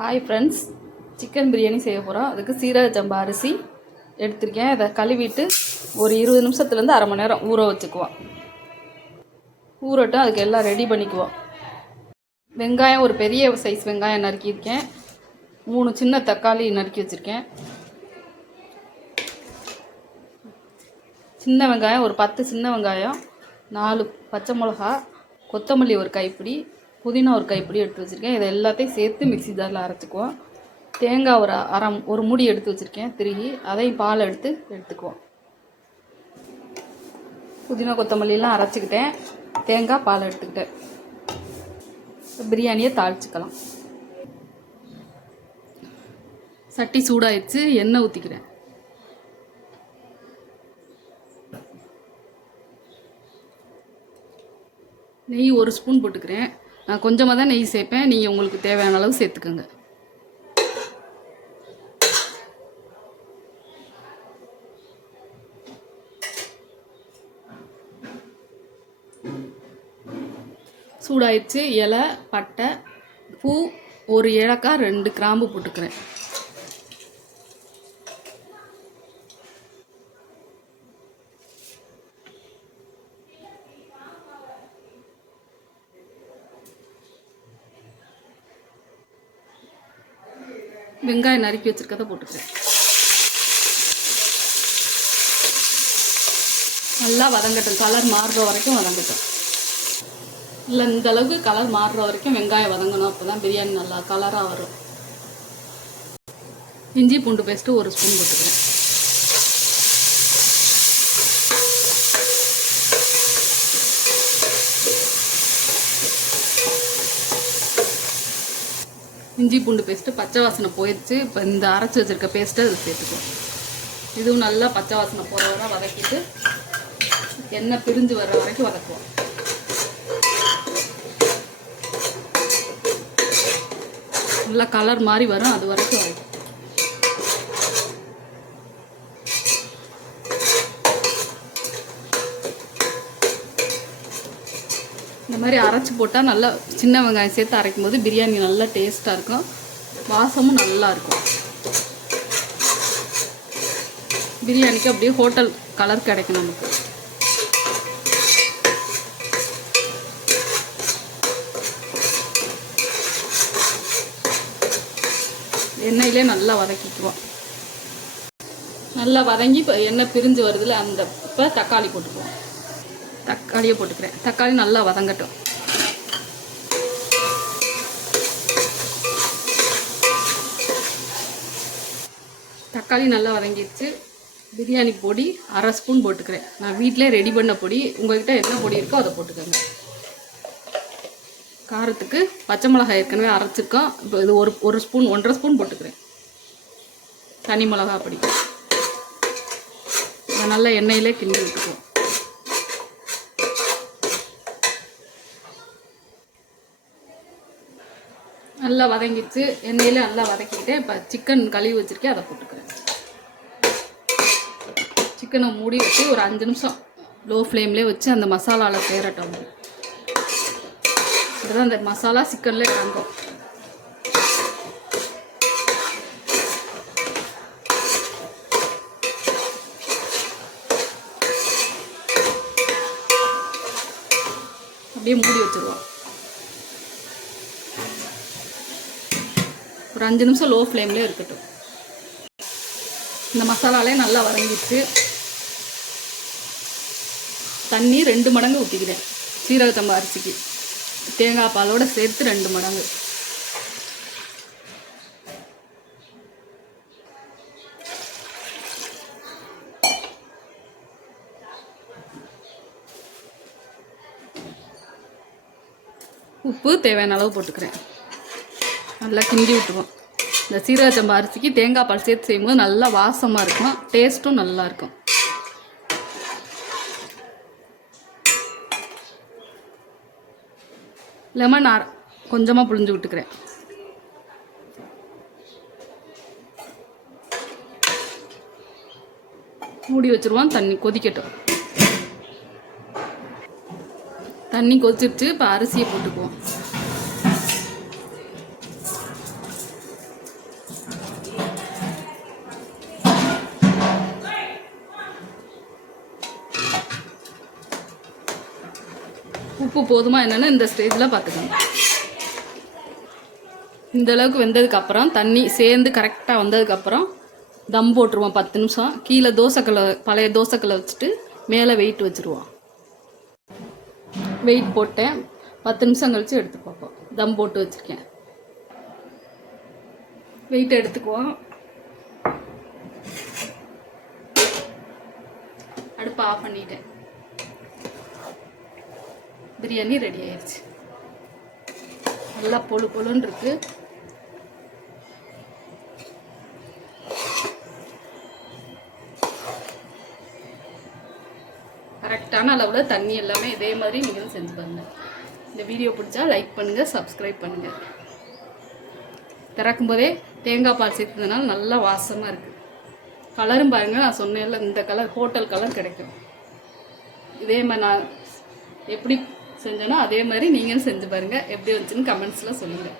Hi friends, chicken biryani செய்ய போகிறோம். அதுக்கு சீரக சம்பா அரிசி எடுத்திருக்கேன். இதை கழுவிட்டு ஒரு 20 நிமிஷத்துலேருந்து அரை மணி நேரம் ஊற வச்சுக்குவோம். ஊறட்டும், அதுக்கு எல்லாம் ரெடி பண்ணிக்குவோம். வெங்காயம், ஒரு பெரிய சைஸ் வெங்காயம் நறுக்கியிருக்கேன். 3 சின்ன தக்காளி நறுக்கி வச்சுருக்கேன். சின்ன வெங்காயம் ஒரு 10 சின்ன வெங்காயம், 4 பச்சை மிளகா, கொத்தமல்லி ஒரு கைப்பிடி, புதினா ஒரு கைப்பிடி எடுத்து வச்சுருக்கேன். இதை எல்லாத்தையும் சேர்த்து மிக்ஸி ஜாரில் அரைச்சிக்குவோம். தேங்காய் ஒரு மூடி எடுத்து வச்சுருக்கேன் திருகி, அதையும் பால் எடுத்துக்குவோம். புதினா கொத்தமல்லியெலாம் அரைச்சிக்கிட்டேன், தேங்காய் பால் எடுத்துக்கிட்டேன். பிரியாணியை தாளிச்சிக்கலாம். சட்டி சூடாயிடுச்சு, எண்ணெய் ஊற்றிக்கிறேன். நெய் 1 ஸ்பூன் போட்டுக்கிறேன். நான் கொஞ்சமாக தான் நெய் சேர்ப்பேன், நீங்கள் உங்களுக்கு தேவையான அளவு சேர்த்துக்கோங்க. சூடாயிடுச்சு. இலை, பட்டை, பூ, 1 ஏலக்காய், 2 கிராம்பு போட்டுக்கிறேன். வெங்காயம் நறுக்கி வச்சுருக்கதை போட்டுக்கிறேன். நல்லா வதங்கட்டும், கலர் மாறுற வரைக்கும் வதங்கட்டும். இல்லை, இந்த அளவுக்கு கலர் மாறுற வரைக்கும் வெங்காயம் வதங்கணும். அப்போ தான் பிரியாணி நல்லா கலராக வரும். இஞ்சி பூண்டு பேஸ்ட்டு 1 ஸ்பூன் போட்டுக்கிறேன். இஞ்சி பூண்டு பேஸ்ட்டு பச்சை வாசனை போயிடுச்சு. இப்போ இந்த அரைச்சி வச்சுருக்க பேஸ்ட்டை அது சேர்த்துக்குவோம். இதுவும் நல்லா பச்சை வாசனை போகிற வரை வதக்கிட்டு எண்ணெய் பிரிஞ்சு வர்ற வரைக்கும் வதக்குவோம். நல்லா கலர் மாதிரி வரும், அது வரைக்கும் வதக்கும். இந்த மாதிரி அரைச்சி போட்டால் நல்லா சின்ன வெங்காயம் சேர்த்து அரைக்கும் போது பிரியாணி நல்லா டேஸ்ட்டாக இருக்கும், வாசமும் நல்லா இருக்கும். பிரியாணிக்கு அப்படியே ஹோட்டல் கலர் கிடைக்கும் நமக்கு. எண்ணெயிலே நல்லா வதக்கிக்குவோம். நல்லா வதங்கி இப்போ எண்ணெய் பிரிஞ்சு வருதுல, இப்போ தக்காளி போட்டுக்குவோம். தக்காளியை போட்டுக்கிறேன். தக்காளி நல்லா வதங்கட்டும். தக்காளி நல்லா வதங்கிடுச்சு. பிரியாணி பொடி 1/2 ஸ்பூன் போட்டுக்கிறேன். நான் வீட்டிலே ரெடி பண்ண பொடி, உங்கள்கிட்ட என்ன பொடி இருக்கோ அதை போட்டுக்கோங்க. காரத்துக்கு பச்சை மிளகாய் ஏற்கனவே அரைச்சிருக்கோம். இப்போ இது ஒரு ஸ்பூன் 1/2 ஸ்பூன் போட்டுக்கிறேன். தனி மிளகா பொடி நல்லா எண்ணெயிலே கிண்டி விட்டுக்குவோம். நல்லா வதங்கிடுச்சு. எண்ணெயில் நல்லா வதக்கிட்டு இப்போ சிக்கன் கழுவி வச்சுருக்கேன், அதை போட்டுக்கிறேன். சிக்கனை மூடி வச்சு ஒரு 5 நிமிஷம் லோ ஃப்ளேம்லேயே வச்சு அந்த மசாலாவில் சேரட்டும். அதுதான் அந்த மசாலா சிக்கன்லேயே இறங்கும். அப்படியே மூடி வச்சுருவோம். ஒரு 5 நிமிஷம் லோ ஃப்ளேம்லேயே இருக்கட்டும். இந்த மசாலாலே நல்லா வதங்கிடுச்சு. தண்ணி 2 மடங்கு ஊற்றிக்கிறேன். சீரக சம்பா அரிசிக்கு தேங்காய் பாலோடு சேர்த்து 2 மடங்கு. உப்பு தேவையான அளவு போட்டுக்கிறேன். நல்லா கிண்டி விட்டுருவோம். இந்த சீரக சம்பா அரிசிக்கு தேங்காய் பால் சேர்த்து செய்யும்போது நல்லா வாசமாக இருக்கும், டேஸ்ட்டும் நல்லா இருக்கும். லெமன் கொஞ்சமாக புழிஞ்சு விட்டுக்கிறேன். மூடி வச்சுருவோம். தண்ணி கொதிக்கட்டும். தண்ணி கொதிச்சிருச்சு. இப்போ அரிசியை போட்டுக்குவோம். உப்பு போதுமா என்னென்னு இந்த ஸ்டேஜில் பார்த்துக்கணும். இந்த அளவுக்கு வெந்ததுக்கப்புறம் தண்ணி சேர்ந்து கரெக்டாக வந்ததுக்கப்புறம் தம் போட்டுருவோம் 10 நிமிஷம். கீழே தோசைக்கல்லை, பழைய தோசைக்கல்லை வச்சுட்டு மேலே வெயிட் வச்சுருவோம். வெயிட் போட்டேன். 10 நிமிஷம் கழித்து எடுத்து பார்ப்போம். தம் போட்டு வச்சுருக்கேன். வெயிட் எடுத்துக்குவோம். அடுப்பை ஆஃப் பண்ணிட்டேன். பிரியாணி ரெடி ஆயிடுச்சு. நல்லா பொழு பொழுன்னு இருக்கு. கரெக்டான அளவில் தண்ணி எல்லாமே இதே மாதிரி நீங்களும் செஞ்சு பாருங்கள். இந்த வீடியோ பிடிச்சா லைக் பண்ணுங்கள், சப்ஸ்கிரைப் பண்ணுங்கள். திறக்கும் போதே தேங்காய் பால் சேர்த்ததுனால நல்லா வாசமாக இருக்குது. கலரும் பாருங்கள், நான் சொன்னேன்ல இந்த கலர் ஹோட்டல் கலர் கிடைக்கும். இதே மாதிரி நான் எப்படி செஞ்சேனோ அதே மாதிரி நீங்களும் செஞ்சு பாருங்கள். எப்படி வந்துச்சுன்னு கமெண்ட்ஸில் சொல்லுங்கள்.